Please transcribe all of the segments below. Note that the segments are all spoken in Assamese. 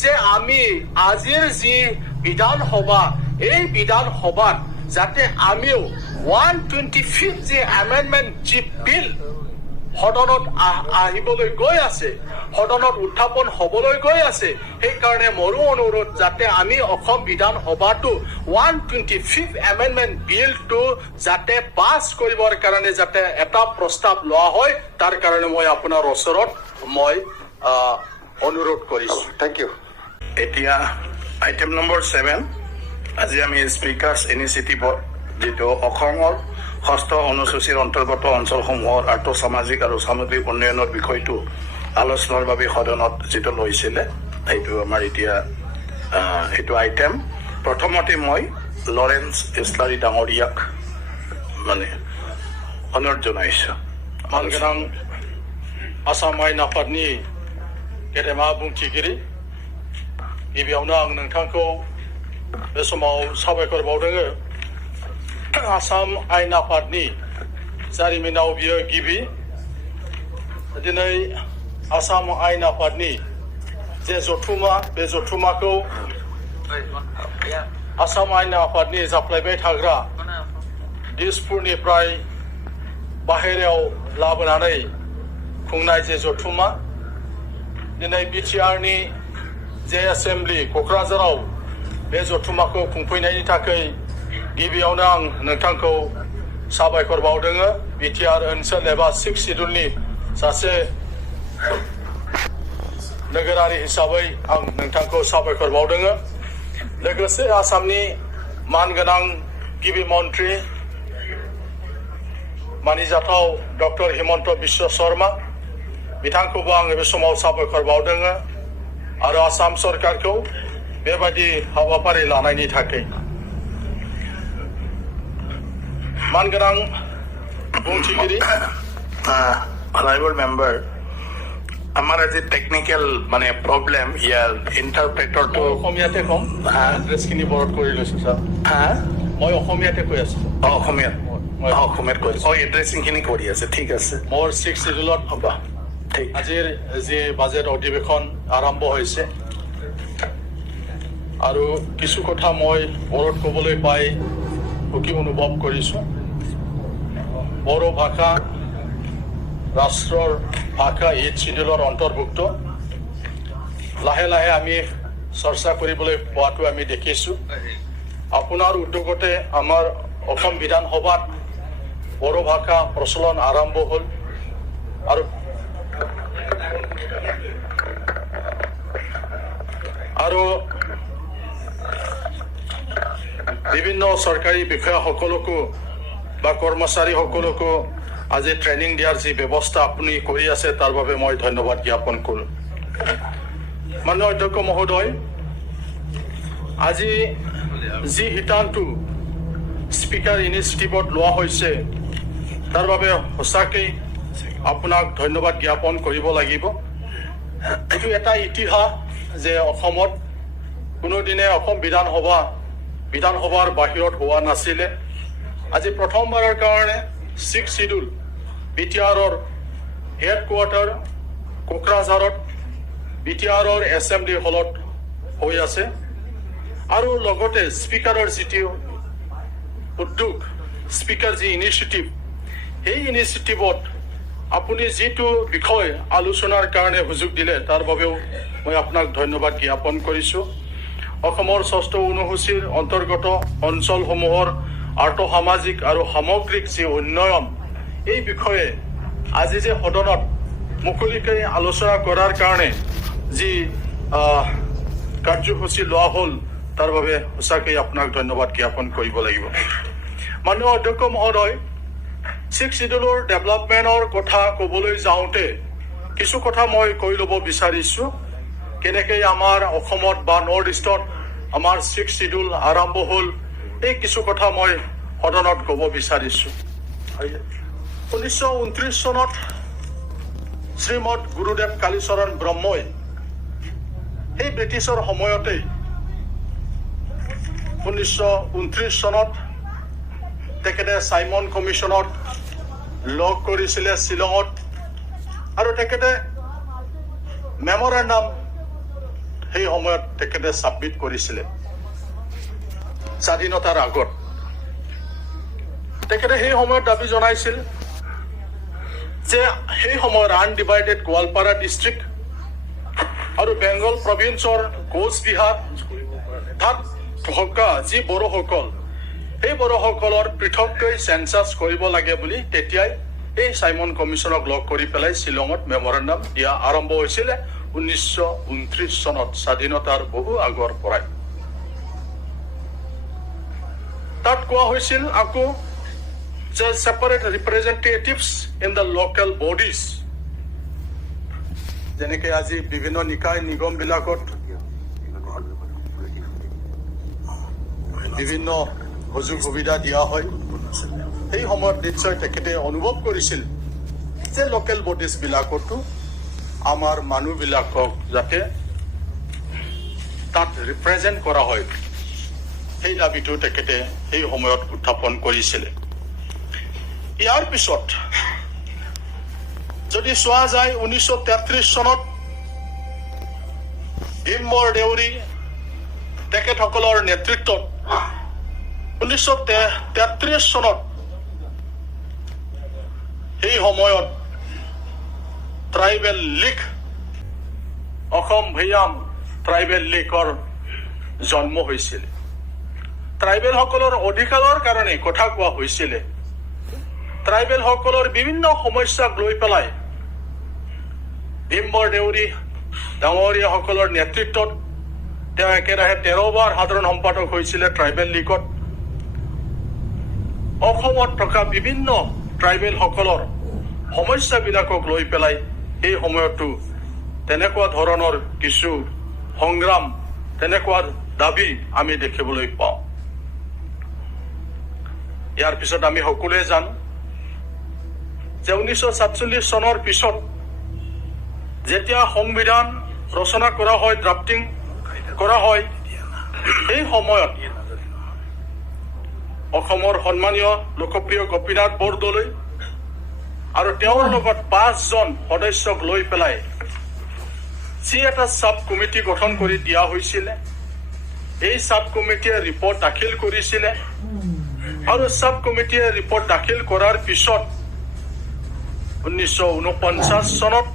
যে আমি আজিৰ যি বিধানসভা এই বিধানসভাত যাতে আমিও 125 যে এমেণ্ডমেণ্ট যি বিল সদনত আহিবলৈ গৈ আছে, সদনত উত্থাপন হবলৈ গৈ আছে, সেইকাৰণে মোৰো অনুৰোধ যাতে আমি অসম বিধানসভাটো 125 এমেণ্ডমেণ্ট বিলটো যাতে পাছ কৰিবৰ কাৰণে যাতে এটা প্ৰস্তাৱ লোৱা হয়, তাৰ কাৰণে মই আপোনাৰ ওচৰত মই অনুৰোধ কৰিছো। Thank you. এতিয়া আইটেম নম্বৰ 7 আজি আমি স্পিকাৰ্ছ ইনিচিয়েটিভত যিটো অসমৰ 6ষ্ঠ অনুসূচীৰ অন্তৰ্গত অঞ্চলসমূহৰ আৰ্থ সামাজিক আৰু সামগ্ৰিক উন্নয়নৰ বিষয়টো আলোচনাৰ বাবে সদনত যিটো লৈছিলে সেইটো আমাৰ এতিয়া এইটো আইটেম। প্ৰথমতে মই লৰেন্স ইছলাৰী ডাঙৰীয়াক মানে অনুৰোধ জনাইছোঁ। मानगोनां आसाम आयेन आफादनि गेदेमा बुंथिगिरि, गिबियावनो आं नोंथांखौ बे समाव साबायखर बावदों। आसाम आयेन आफादनि जारिमिनाव बियो गिबि। दिनै आसाम आयेन आफादनि जे जथुमा, बे जथुमाखौ आसाम आयेन आफादनि जाफ्लायबाय थाग्रा दिसपुरनिफ्राय बाहेरायाव लाबोनानै खुंनाय जे जथुमा, दिनै बिटिआरनि जे एसेम्बलि क'क्राझाराव बे जथुमाखौ खुंफैनायनि थाखाय गिबियावनो आं नोंथांखौ साबायखर बावदों। बिटिआर ओनसोल एबा 6 सिडुलनि सासे नोगोरारि हिसाबै आं नोंथांखौ साबायखर बावदों। लोगोसे आसामनि मानगोनां गिबि मन्त्रि मानिजाथाव डक्टर हिमन्त बिश्व शर्मा बिथांखौबो आङो बे समाव साबायखर बावदों आरो आसाम सरकारखौ बेबायदि हाबाफारि लानायनि थाखाय। मानगोनां बुंथिगिरि, অনাৰেবল মেম্বাৰ, আমাৰ আজি টেকনিকেল মানে প্ৰব্লেম, ইয়াৰ ইণ্টাৰপ্ৰেটৰটো অসমীয়াতে কম, এড্ৰেছখিনি বৰত কৰি লৈছোঁ ছাৰ। মই অসমীয়াতে কৈ আছোঁ। অসমীয়াত কৈ এড্ৰেছিংখিনি কৰি আছে, ঠিক আছে। মোৰ 6 চিডিউলত হ'ব, ঠিক। আজিৰ যি বাজেট অধিৱেশন আৰম্ভ হৈছে আৰু কিছু কথা মই বড়োত ক'বলৈ পাই সুখী অনুভৱ কৰিছোঁ। বড়ো ভাষা ৰাষ্ট্ৰৰ ভাষা 8 চিডিউলৰ অন্তৰ্ভুক্ত। লাহে লাহে আমি চৰ্চা কৰিবলৈ পোৱাটো আমি দেখিছোঁ। আপোনাৰ উদ্যোগতে আমাৰ অসম বিধানসভাত বড়ো ভাষা প্ৰচলন আৰম্ভ হ'ল আৰু বিভিন্ন চৰকাৰী বিষয়াসকলকো বা কৰ্মচাৰীসকলকো আজি ট্ৰেইনিং দিয়াৰ যি ব্যৱস্থা আপুনি কৰি আছে তাৰ বাবে মই ধন্যবাদ জ্ঞাপন কৰোঁ। মাননীয় অধ্যক্ষ মহোদয়, আজি যি শিতানটো স্পিকাৰ ইনিচিয়েটিভত লোৱা হৈছে তাৰ বাবে সঁচাকৈ আপোনাক ধন্যবাদ জ্ঞাপন কৰিব লাগিব। এইটো এটা ইতিহাস যে অসমত কোনোদিনে অসম বিধানসভাৰ বাহিৰত হোৱা নাছিলে। আজি প্ৰথমবাৰৰ কাৰণে 6 চিডিউল বিটিআৰৰ হেডকোৱাৰ্টাৰ কোকৰাঝাৰত বিটিআৰৰ এছেম্বলি হলত হৈ আছে আৰু লগতে স্পিকাৰৰ যিটো উদ্যোগ, স্পিকাৰ যি ইনিচিয়েটিভ, সেই ইনিচিয়েটিভত আপুনি যিটো বিষয় আলোচনাৰ কাৰণে সুযোগ দিলে তাৰ বাবেও মই আপোনাক ধন্যবাদ জ্ঞাপন কৰিছোঁ। অসমৰ 6ষ্ঠ অনুসূচীৰ অন্তৰ্গত অঞ্চলসমূহৰ আৰ্থ সামাজিক আৰু সামগ্ৰিক যি উন্নয়ন, এই বিষয়ে আজি যে সদনত মুকলিকৈ আলোচনা কৰাৰ কাৰণে যি কাৰ্যসূচী লোৱা হ'ল তাৰ বাবে সঁচাকৈ আপোনাক ধন্যবাদ জ্ঞাপন কৰিব লাগিব। মাননীয় অধ্যক্ষ মহোদয়, 6 চিডিউলৰ ডেভেলপমেণ্টৰ কথা ক'বলৈ যাওঁতে কিছু কথা মই কৈ ল'ব বিচাৰিছোঁ। কেনেকৈ আমাৰ অসমত বা নৰ্থ ইষ্টত আমাৰ 6 চিডিউল আৰম্ভ হ'ল, এই কিছু কথা মই সদনত ক'ব বিচাৰিছোঁ। 1929 চনত শ্ৰীমদ গুৰুদেৱ কালীচৰণ ব্ৰহ্মই সেই ব্ৰিটিছৰ সময়তেই 1929 চনত তেখেতে চাইমন কমিশ্যনত লগ কৰিছিলে শ্বিলঙত আৰু তেখেতে মেমৰেণ্ডাম সেই সময়ত তেখেতে ছাবমিট কৰিছিলে স্বাধীনতাৰ আগত। তেখেতে সেই সময়ত দাবী জনাইছিল যে সেই সময়ৰ আনডিভাইডেড গোৱালপাৰা ডিষ্ট্ৰিক্ট আৰু বেংগল প্ৰভিন্সৰ কোচবিহাৰ তাত থকা যি বড়োসকল, সেই বড়োসকলৰ পৃথককৈ চেঞ্চাছ কৰিব লাগে বুলি তেতিয়াই এই চাইমন কমিশ্যনক লগ কৰি পেলাই শ্বিলঙত মেমৰেণ্ডাম দিয়া আৰম্ভ হৈছিলে 1929 চনত, স্বাধীনতাৰ বহু আগৰ পৰাই। তাত কোৱা হৈছিল আকৌ যে separate representatives in the local bodies, যেনেকে আজি বিভিন্ন নিকায় নিগমবিলাকত বিভিন্ন সুযোগ সুবিধা দিয়া হয়। সেই সময়ত নিশ্চয় তেখেতে অনুভৱ কৰিছিল যে লোকেল বডিজ বিলাকতো আমাৰ মানুহবিলাকক যাতে তাত ৰিপ্ৰেজেণ্ট কৰা হয়, সেই দাবীটো তেখেতে সেই সময়ত উত্থাপন কৰিছিলে। ইয়াৰ পিছত যদি চোৱা যায় 1933 চনত ভীমবৰ দেউৰী তেখেতসকলৰ নেতৃত্বত 1933 চনত সেই সময়ত ট্ৰাইবেল লীগ, অসম ভৈয়াম ট্ৰাইবেল লীগৰ জন্ম হৈছিল। ট্ৰাইবেলসকলৰ অধিকাৰৰ কাৰণে কথা কোৱা হৈছিলে। ট্ৰাইবেলসকলৰ বিভিন্ন সমস্যাক লৈ পেলাই ভীমবৰ দেউৰী ডাঙৰীয়াসকলৰ নেতৃত্বত তেওঁ একেৰাহে 13 বাৰ সাধাৰণ সম্পাদক হৈছিলে ট্ৰাইবেল লীগত। অসমত থকা বিভিন্ন ট্ৰাইবেলসকলৰ সমস্যাবিলাকক লৈ পেলাই এই সময়তো তেনেকুৱা ধৰণৰ কিছু সংগ্ৰাম, তেনেকুৱা দাবী আমি দেখিবলৈ পাওঁ। ইয়াৰ পিছত আমি সকলোৱে জানো যে 1947 চনৰ পিছত যেতিয়া সংবিধান ৰচনা কৰা হয়, ড্ৰাফটিং কৰা হয়, সেই সময়ত অসমৰ সন্মানীয় লোকপ্ৰিয় গোপীনাথ বৰদলৈ আৰু তেওঁৰ লগত 5 জন সদস্যক লৈ পেলাই যি এটা সাব কমিটি গঠন কৰি দিয়া হৈছিলে, এই সাব কমিটিয়ে ৰিপৰ্ট দাখিল কৰিছিলে আৰু সাব কমিটিয়ে ৰিপৰ্ট দাখিল কৰাৰ পিছত 1949 চনত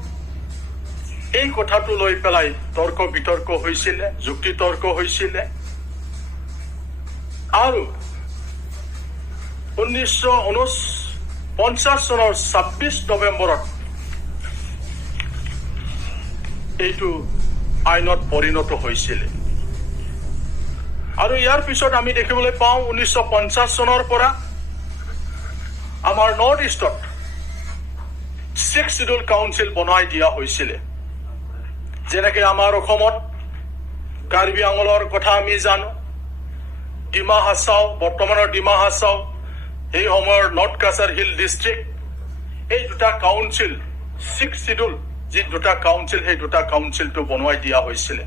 এই কথাটো লৈ পেলাই তৰ্ক বিতৰ্ক হৈছিলে, যুক্তি তৰ্ক হৈছিলে আৰু 1949 চনৰ 26 নৱেম্বৰত এইটো আইনত পৰিণত হৈছিলে। আৰু ইয়াৰ পিছত আমি দেখিবলৈ পাওঁ 1950 চনৰ পৰা আমাৰ নৰ্থ ইষ্টত 6 শিডিউল কাউন্সিল বনাই দিয়া হৈছিলে। যেনেকে আমাৰ অসমত কাৰ্বি আংলৰ কথা আমি জানো, ডিমা হাছাও, বৰ্তমানৰ ডিমা হাছাও, এই সময়ৰ নৰ্থ কাছাৰ হিল ডিষ্ট্ৰিক্ট, এই দুটা কাউন্সিল 6 শিডিউল যি দুটা কাউন্সিল, সেই দুটা কাউন্সিলটো বনোৱাই দিয়া হৈছিলে।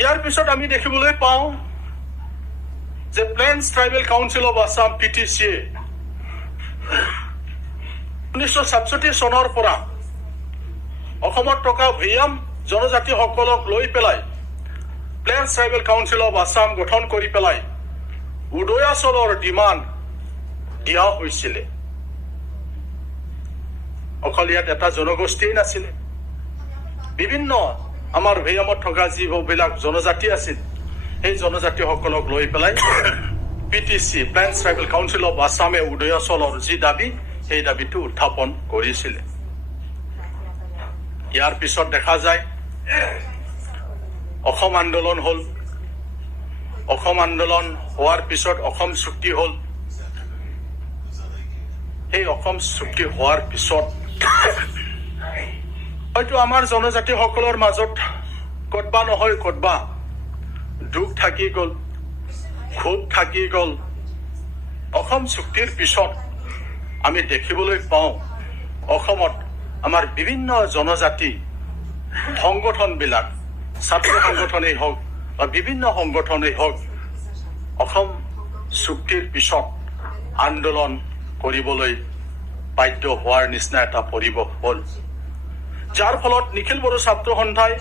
ইয়াৰ পিছত আমি দেখিবলৈ পাওঁ যে planes tribal council of Assam PTCA 1967 চনৰ পৰা অসমত থকা ভৈয়াম জনজাতিসকলক লৈ পেলাই planes tribal council of Assam গঠন কৰি পেলাই উদয়াচলৰ ডিমাণ্ড দিয়া হৈছিলে। অকল ইয়াত এটা জনগোষ্ঠীয়ে নাছিলে, বিভিন্ন আমাৰ ভৈয়ামত থকা যিবিলাক জনজাতি আছিল, সেই জনজাতিসকলক লৈ পেলাই PTC plains tribal council of আছামে উদয়াচলৰ যি দাবী, সেই দাবীটো উত্থাপন কৰিছিলে। ইয়াৰ পিছত দেখা যায় অসম আন্দোলন হ'ল। অসম আন্দোলন হোৱাৰ পিছত অসম চুক্তি হ'ল। সেই অসম চুক্তি হোৱাৰ পিছত হয়তো আমাৰ জনজাতিসকলৰ মাজত কতবা নহয় কতবা দুখ থাকি গ'ল, ক্ষোভ থাকি গ'ল। অসম চুক্তিৰ পিছত আমি দেখিবলৈ পাওঁ অসমত আমাৰ বিভিন্ন জনজাতি সংগঠনবিলাক, ছাত্ৰ সংগঠনেই হওক বা বিভিন্ন সংগঠনেই হওক, অসম চুক্তিৰ পিছত আন্দোলন কৰিবলৈ বাধ্য হোৱাৰ নিচিনা এটা পৰিৱেশ হ'ল, যাৰ ফলত নিখিল বড়ো ছাত্ৰ সন্থাই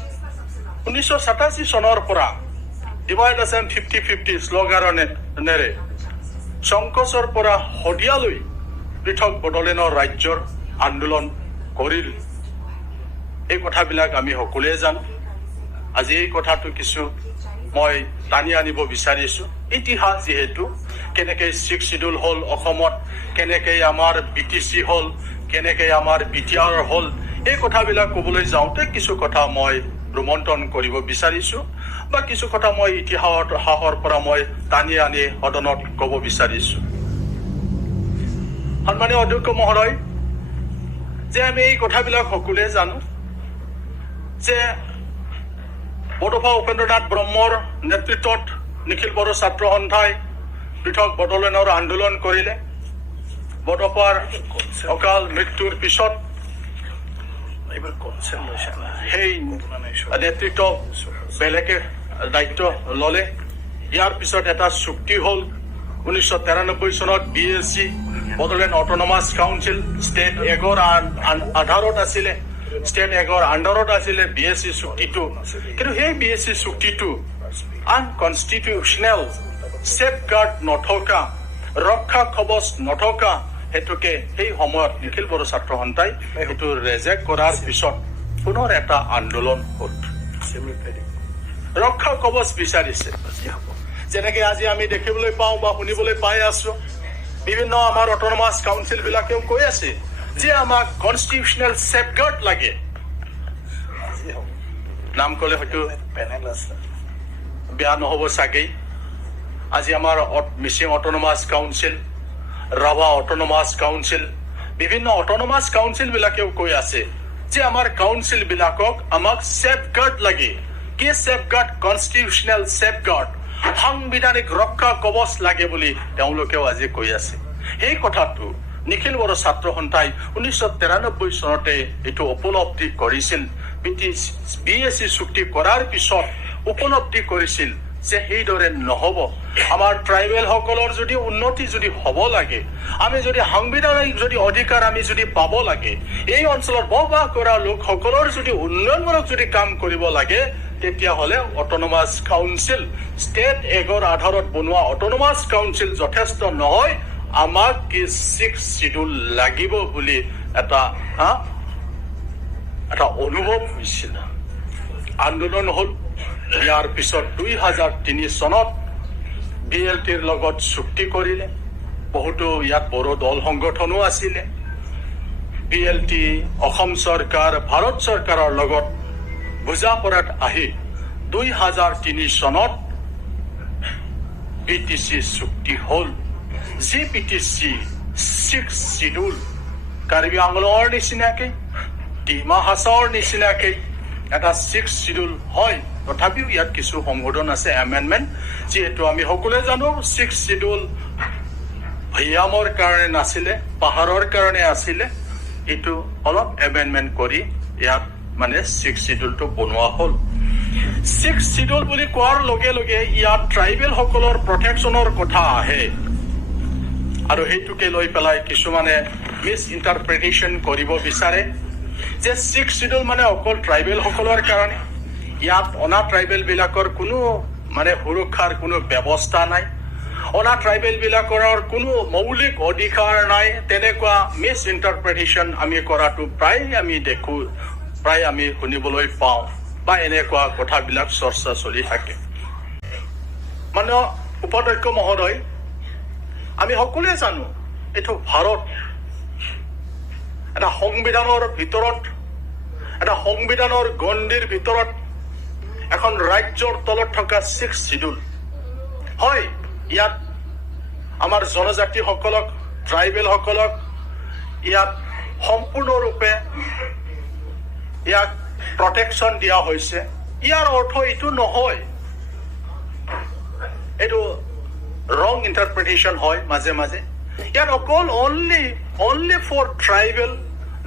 1987 চনৰ পৰা ডিভাইড আছাম 50-50 শ্লোগানেৰে সংকোচৰ পৰা শদিয়ালৈ পৃথক বড়োলেণ্ডৰ ৰাজ্যৰ আন্দোলন কৰিল। এই কথাবিলাক আমি সকলোৱে জানো। আজি এই কথাটো কিছু মই টানি আনিব বিচাৰিছো। ইতিহাস যিহেতু কেনেকৈ 6 শিডিউল হ'ল অসমত, কেনেকৈ আমাৰ BTC হ'ল, কেনেকৈ আমাৰ BTR হ'ল, এই কথাবিলাক ক'বলৈ যাওঁতে কিছু কথা মই ৰোমন্থন কৰিব বিচাৰিছো বা কিছু কথা মই ইতিহাসৰ পৰা মই টানি আনি সদনত ক'ব বিচাৰিছো। সন্মানীয় অধ্যক্ষ মহোদয়, যে আমি এই কথাবিলাক সকলোৱে জানো যে বড়োফা উপেন্দ্ৰনাথ ব্ৰহ্মৰ নেতৃত্বত নিখিল বড়ো ছাত্ৰ সন্থাই পৃথক বড়োলেণ্ডৰ আন্দোলন কৰিলে। বড়োফাৰ অকাল মৃত্যুৰ পিছত সেই নেতৃত্ব বেলেগে দায়িত্ব ল'লে। ইয়াৰ পিছত এটা চুক্তি হ'ল 1993 চনত BAC Bodoland autonomous council state এগৰ আধাৰত আছিলে, ষ্টেট এগৰ আণ্ডাৰত আছিলে BAC চুক্তিটো। কিন্তু সেই BAC চুক্তিটো আনকনষ্টিটিউচনেল, ছেফগাৰ্ড নথকা, ৰক্ষা কৱচ নথকা হেতুকে সেই সময়ত নিখিল বড়ো ছাত্ৰ সন্থাই সেইটো ৰেজেক্ট কৰাৰ পিছত পুনৰ এটা আন্দোলন হ'ল। ৰক্ষা কৱচ বিচাৰিছে, যেনেকে আজি আমি দেখিবলৈ পাওঁ বা শুনিবলৈ পাই আছো। বিভিন্ন আমাৰ অট'নমাছ কাউন্সিল বিলাকেও কৈ আছে যে আমাক কনষ্টিটিউচনেল ছেফগাৰ্ড লাগে। নাম ক'লে হয়তো বেয়া নহ'ব চাগেই। আজি আমাৰ Mising autonomous council, Rabha autonomous council, বিভিন্ন অট'নমাছ কাউন্সিল বিলাকেও কৈ আছে যে আমাৰ কাউন্সিল বিলাকক আমাক ছেফগাৰ্ড লাগে। কি ছেফগাৰ্ড? কনষ্টিটিউচনেল ছেফগাৰ্ড, সাংবিধানিক ৰক্ষা কৱচ লাগে বুলি তেওঁলোকেও আজি কৈ আছে। সেই কথাটো নিখিল বড়ো ছাত্ৰ সন্থাই 1993 চনতে এইটো উপলব্ধি কৰিছিল। BAC চুক্তি কৰাৰ পিছত উপলব্ধি কৰিছিল যে সেইদৰে নহ'ব। আমাৰ ট্ৰাইবেল সকলৰ যদি উন্নতি যদি হ'ব লাগে, আমি যদি সাংবিধানিক যদি অধিকাৰ আমি যদি পাব লাগে, এই অঞ্চলত বসবাস কৰা লোকসকলৰ যদি উন্নয়নমূলক যদি কাম কৰিব লাগে, তেতিয়াহ'লে অট'নমাছ কাউন্সিল, ষ্টেট এগৰ আধাৰত বনোৱা অট'নমাছ কাউন্সিল যথেষ্ট নহয়, আমাক কি 6 শিডিউল লাগিব বুলি এটা অনুভৱ হৈছিল। আন্দোলন হ'ল। ইয়াৰ পিছত 2003 চনত BLTৰ লগত চুক্তি কৰিলে। বহুতো ইয়াত বড়ো দল সংগঠনো আছিলে। BLT অসম চৰকাৰ, ভাৰত চৰকাৰৰ লগত বুজাপৰাত আহি 2003 চনত BTC চুক্তি হ'ল। যি BTC 6 শিডিউল কাৰ্বি আংলঙৰ নিচিনাকে, ডিমা হাছাওৰ নিচিনাকে এটা 6 শিডিউল হয়। তথাপিও ইয়াত কিছু সংশোধন আছে, এমেণ্ডমেণ্ট। যিহেতু আমি সকলোৱে জানো 6 শিডিউল ভৈয়ামৰ কাৰণে নাছিলে, পাহাৰৰ কাৰণে আছিলে। এইটো অলপ এমেণ্ডমেণ্ট কৰি ইয়াত মানে 6 শিডিউলটো বনোৱা হ'ল। 6 শিডিউল বুলি কোৱাৰ লগে লগে ইয়াত ট্ৰাইবেল সকলৰ প্ৰটেকশ্যনৰ কথা আহে আৰু সেইটোকে লৈ পেলাই কিছুমানে মিছ ইণ্টাৰপ্ৰিটেশ্যন কৰিব বিচাৰে যে 6 শিডিউল মানে অকল ট্ৰাইবেল সকলৰ কাৰণে। ইয়াত অনা ট্ৰাইবেল বিলাকৰ কোনো মানে সুৰক্ষাৰ কোনো ব্যৱস্থা নাই, অনা ট্ৰাইবেল বিলাকৰ কোনো মৌলিক অধিকাৰ নাই। তেনেকুৱা মিছ ইণ্টাৰপ্ৰিটেশ্যন আমি কৰাটো প্ৰায় আমি দেখো, প্ৰায় আমি শুনিবলৈ পাওঁ বা এনেকুৱা কথাবিলাক চৰ্চা চলি থাকে। মানে উপাধ্যক্ষ মহোদয়, আমি সকলোৱে জানো এইটো ভাৰত এটা সংবিধানৰ ভিতৰত, এটা সংবিধানৰ গণ্ডিৰ ভিতৰত এখন ৰাজ্যৰ তলত থকা 6 শিডিউল হয়। ইয়াত আমাৰ জনজাতিসকলক, ট্ৰাইবেল সকলক ইয়াত সম্পূৰ্ণৰূপে ইয়াক প্ৰটেকশ্যন দিয়া হৈছে। ইয়াৰ অৰ্থ এইটো নহয়, এইটো ৰং ইণ্টাৰপ্ৰিটেশ্যন হয় মাজে মাজে। ইয়াত অকল only for tribal,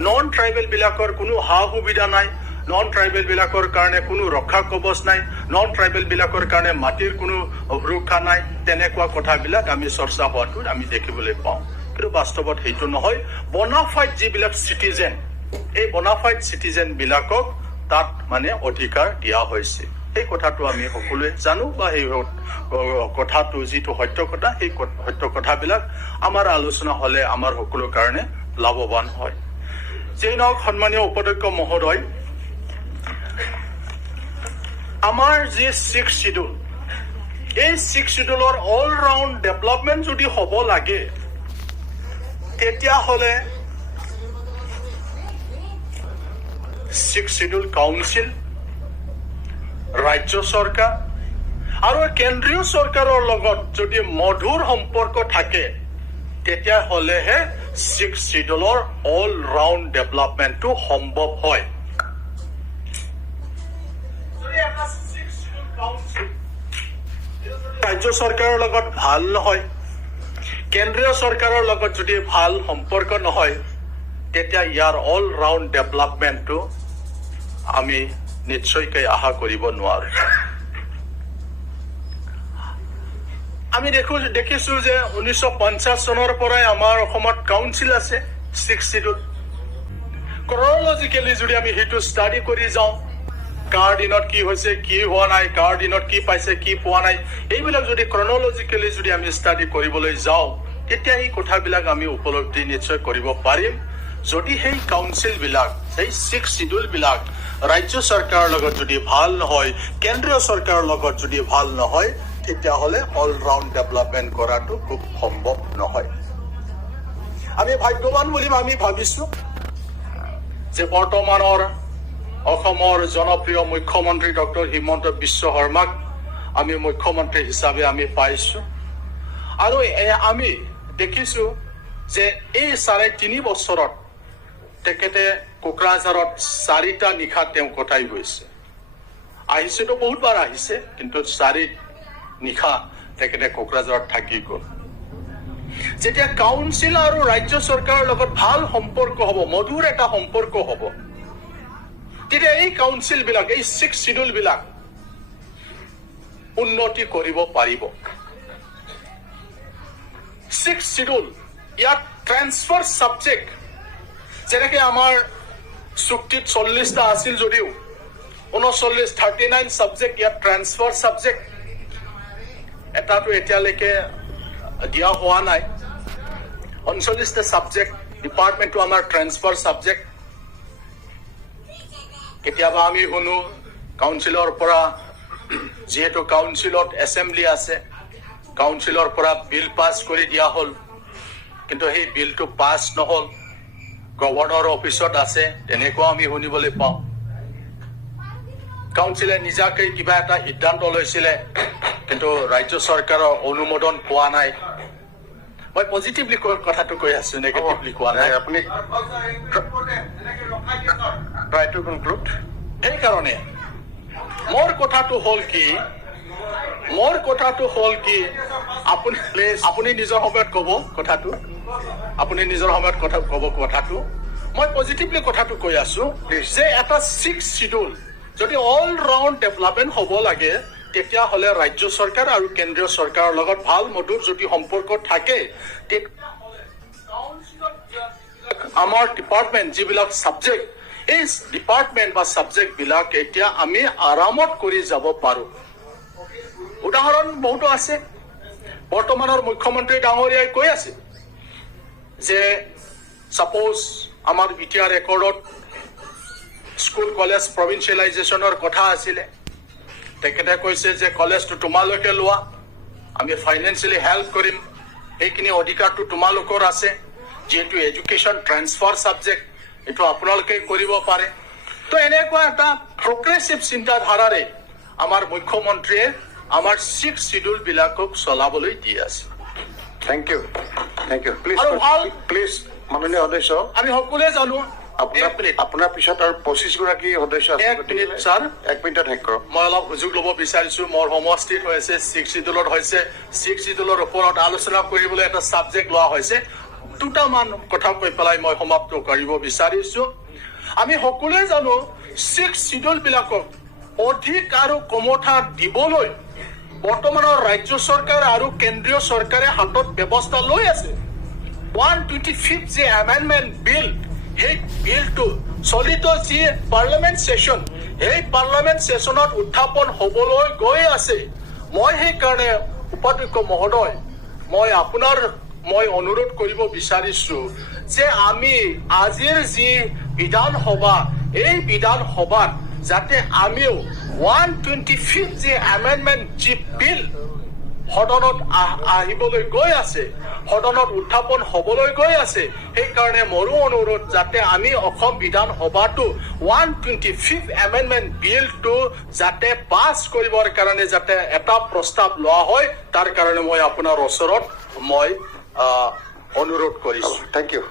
non tribal বিলাকৰ কোনো সা সুবিধা নাই, নন ট্ৰাইবেল বিলাকৰ কাৰণে কোনো ৰক্ষা কৱচ নাই, নন ট্ৰাইবেল বিলাকৰ কাৰণে মাটিৰ কোনো সুৰক্ষা নাই। তেনেকুৱা কথাবিলাক আমি চৰ্চা হোৱাটো আমি দেখিবলৈ পাওঁ। কিন্তু বাস্তৱত সেইটো নহয়। বনাফাইড যিবিলাক চিটিজেন, এই বনাফাইড চিটিজেন বিলাকক তাত মানে অধিকাৰ দিয়া হৈছে। সেই কথাটো আমি সকলোৱে জানো বা সেই কথাটো যিটো সত্য কথা, সেই সত্য কথাবিলাক আমাৰ আলোচনা হ'লে আমাৰ সকলোৰ কাৰণে লাভৱান হয়। যেই নহওক সন্মানীয় উপাধ্যক্ষ মহোদয়, আমাৰ যি 6th শিডিউল, এই 6th শিডিউলৰ অল ৰাউণ্ড ডেভেলপমেণ্ট যদি হ'ব লাগে, তেতিয়াহ'লে 6th শিডিউল কাউন্সিল, ৰাজ্য চৰকাৰ আৰু কেন্দ্ৰীয় চৰকাৰৰ লগত যদি মধুৰ সম্পৰ্ক থাকে, তেতিয়াহ'লেহে 6th শিডিউলৰ অল ৰাউণ্ড ডেভেলপমেণ্টটো সম্ভৱ হয়। ৰাজ্য চৰকাৰৰ লগত ভাল নহয়, কেন্দ্ৰীয় চৰকাৰৰ লগত যদি ভাল সম্পৰ্ক নহয়, তেতিয়া ইয়াৰ অল ৰাউণ্ড ডেভেলপমেণ্টটো আমি নিশ্চয়কৈ আশা কৰিব নোৱাৰো। আমি দেখিছো যে 1950 চনৰ পৰাই আমাৰ অসমত কাউন্সিল আছে, 6th শিডিউল। ক্ৰনলজিকেলি যদি আমি সেইটো ষ্টাডি কৰি যাওঁ, কাৰ দিনত কি হৈছে, কি হোৱা নাই, কাৰ দিনত কি পাইছে, কি পোৱা নাই, এইবিলাক যদি ক্ৰনলজিকেলি যদি আমি ষ্টাডি কৰিবলৈ যাওঁ, তেতিয়া এই কথাবিলাক আমি উপলব্ধি নিশ্চয় কৰিব পাৰিম। যদি সেই কাউন্সিল বিলাক, সেই 6th শিডিউল বিলাক ৰাজ্য চৰকাৰৰ লগত যদি ভাল নহয়, কেন্দ্ৰীয় চৰকাৰৰ লগত যদি ভাল নহয়, তেতিয়াহ'লে অল ৰাউণ্ড ডেভেলপমেণ্ট কৰাটো খুব সম্ভৱ নহয়। আমি ভাগ্যৱান বুলি আমি ভাবিছো যে বৰ্তমানৰ অসমৰ জনপ্ৰিয় মুখ্যমন্ত্ৰী ডক্টৰ হিমন্ত বিশ্ব শৰ্মাক আমি মুখ্যমন্ত্ৰী হিচাপে আমি পাইছো, আৰু আমি দেখিছো যে এই 3.5 বছৰত তেখেতে কোকৰাঝাৰত 4টা নিশা তেওঁ কটাই গৈছে। আহিছেতো বহুতবাৰ আহিছে, কিন্তু 4 নিশা তেখেতে কোকৰাঝাৰত থাকি গ'ল। যেতিয়া কাউন্সিল আৰু ৰাজ্য চৰকাৰৰ লগত ভাল সম্পৰ্ক হ'ব, মধুৰ এটা সম্পৰ্ক হ'ব, তেতিয়া এই কাউন্সিল বিলাক, এই 6th শিডিউল বিলাক উন্নতি কৰিব পাৰিব। 6th শিডিউল ইয়াত ট্ৰান্সফাৰ ছাবজেক্ট, যেনেকে আমাৰ চুক্তিত 40টা আছিল যদিও 39 ছাবজেক্ট ইয়াত ট্ৰান্সফাৰ ছাবজেক্ট এটাটো এতিয়ালৈকে দিয়া হোৱা নাই। 39টা ছাবজেক্ট ডিপাৰ্টমেণ্টটো আমাৰ ট্ৰান্সফাৰ ছাবজেক্ট। কেতিয়াবা আমি শুনো কাউন্সিলৰ পৰা, যিহেতু কাউন্সিলত এছেম্বলি আছে, কাউন্সিলৰ পৰা বিল পাছ কৰি দিয়া হ'ল, কিন্তু সেই বিলটো পাছ নহ'ল, গভৰ্ণৰ অফিচত আছে, তেনেকুৱাও আমি শুনিবলৈ পাওঁ। কাউন্সিলে নিজাকে কিবা এটা সিদ্ধান্ত লৈছিলে, কিন্তু ৰাজ্য চৰকাৰৰ অনুমোদন পোৱা নাই। মই পজিটিভলি কথাটো কৈ আছো, নেগেটিভলি কোৱা নাই। আপুনি ট্ৰাই টু কনক্লুড। সেইকাৰণে মোৰ কথাটো হ'ল কি, আপুনি নিজৰ সময়ত ক'ব কথাটো, আপুনি নিজৰ সময়ত ক'ব কথাটো। মই পজিটিভলি কথাটো কৈ আছো যে এটা 6th শিডিউল যদি অল ৰাউণ্ড ডেভেলপমেণ্ট হ'ব লাগে, তেতিয়াহ'লে ৰাজ্য চৰকাৰ আৰু কেন্দ্ৰীয় চৰকাৰৰ লগত ভাল মধুৰ যদি সম্পৰ্ক থাকে, আমাৰ ডিপাৰ্টমেণ্ট যিবিলাক ছাবজেক্ট, এই ডিপাৰ্টমেণ্ট বা ছাবজেক্ট বিলাক এতিয়া আমি আৰামত কৰি যাব পাৰো। উদাহৰণ বহুতো আছে। বৰ্তমানৰ মুখ্যমন্ত্ৰী ডাঙৰীয়াই কৈ আছে যে ছাপ'জ আমাৰ এতিয়া ৰেকৰ্ডত স্কুল কলেজ প্ৰভিন্সিয়েলাইজেশ্যনৰ কথা আছিলে, তেখেতে কৈছে যে কলেজটো তোমালোকে লোৱা, আমি ফাইনেন্সিয়েলি হেল্প কৰিম, সেইখিনি অধিকাৰটো তোমালোকৰ আছে, যিহেতু এডুকেশ্যন ট্ৰান্সফাৰ ছাবজেক্ট, এইটো আপোনালোকে কৰিব পাৰে। তো এনেকুৱা এটা প্ৰগ্ৰেছিভ চিন্তাধাৰাৰে আমাৰ মুখ্যমন্ত্ৰীয়ে আমাৰ 6th শিডিউল বিলাকক চলাবলৈ দি আছে। Thank U. প্লিজ মাননীয় সদস্য, আমি সকলোৱে জানো আপোনাৰ পিছত আৰু 25 গৰাকী সদস্য আছে। 1 মিনিট ছাৰ, 1 মিনিটত শেষ কৰক। মই অলপ সুযোগ ল'ব বিচাৰিছো। মোৰ সমষ্টিত হৈছে 6th শিডিউলত হৈছে, 6th শিডিউলৰ ওপৰত আলোচনা কৰিবলৈ এটা ছাবজেক্ট লোৱা হৈছে। 2টামান কথা কৈ পেলাই মই সমাপ্ত কৰিব বিচাৰিছো। আমি সকলোৱে জানো 6th শিডিউল বিলাকক অধিক আৰু কমঠা দিবলৈ বৰ্তমানৰ ৰাজ্য চৰকাৰ আৰু কেন্দ্ৰীয় চৰকাৰে হাতত ব্যৱস্থা লৈ আছে। 125 যে এমেণ্ডমেণ্ট বিল, সেই বিলটো চলিত যি পাৰ্লিয়ামেণ্ট ছেছন, এই পাৰ্লামেণ্ট ছেছনত উত্থাপন হ'বলৈ গৈ আছে মই সেইকাৰণে উপাধ্যক্ষ মহোদয় মই অনুৰোধ কৰিব বিচাৰিছো যে আমি আজিৰ যি বিধানসভা এই বিধানসভাত যাতে আমিও 125 যে এমেণ্ডমেণ্ট যি বিল সদনত আহিবলৈ গৈ আছে সদনত উত্থাপন হ'বলৈ গৈ আছে সেইকাৰণে মোৰো অনুৰোধ যাতে আমি অসম বিধানসভাটো 125 এমেণ্ডমেণ্ট বিলটো যাতে পাছ কৰিবৰ কাৰণে যাতে এটা প্ৰস্তাৱ লোৱা হয় তাৰ কাৰণে মই আপোনাৰ ওচৰত মই অনুৰোধ কৰিছো Thank you.